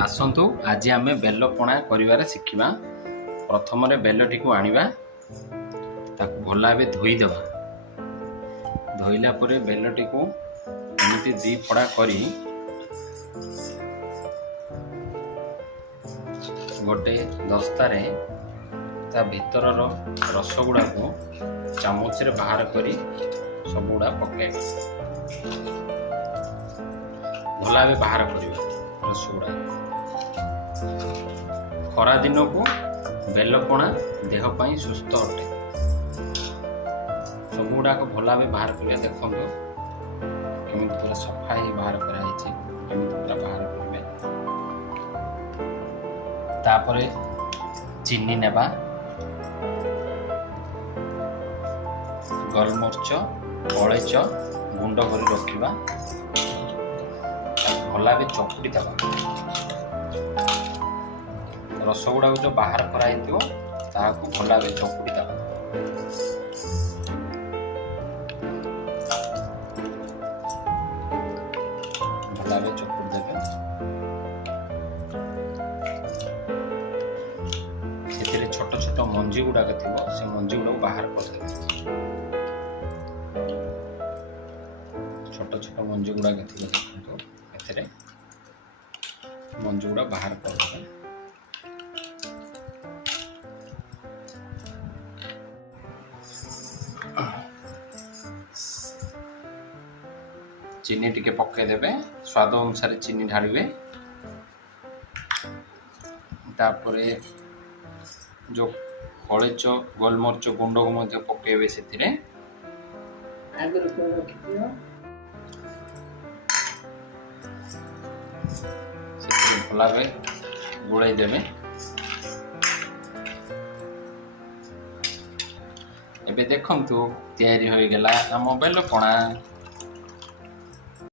आसतु आज आम बेल पणा कर शिखा। प्रथम बेलटी को आनिबा भल भाव धोईदेवा। धोईला बेलटी को एमती दी फड़ा कर गोटे दस्तार भीतर रस गुड़ा को चामच रे बाहर कर सबुड़ा पकड़ भल भाव बाहर कर रस गुड़ा। खरा दिन को बेलपणा देह पाई सुस्थ अटे। सब गुड़ाक भल भाव बाहर कर देखो केमी पूरा सफा ही बाहर कराई पूरा बाहर करेंगे। तापरे चीनी नेबा, गोलमरिच अलेच गुंड कर रखा भल भाव चकुटी देवा। रस गुड़ा जो बाहर कराई भल भाव चकुटी देवा। भल भाव चकुटी देवे। से छोट छोट मंजी गुड़ाक थी से मंजी गुड़ा बाहर करदे। छोट छोट मंजी गुड़ाक थी देखो मंजी गुड़ा बाहर करदे। चीनी टिके पकईदे, स्वाद अनुसार चीनी ढाड़े। तापरे जो अलेच गोलमरिच गुंड को पकईबे से भल भाव गोलाई देवे। एबे देखंतु तैयारी हो गला आम बेल पणा।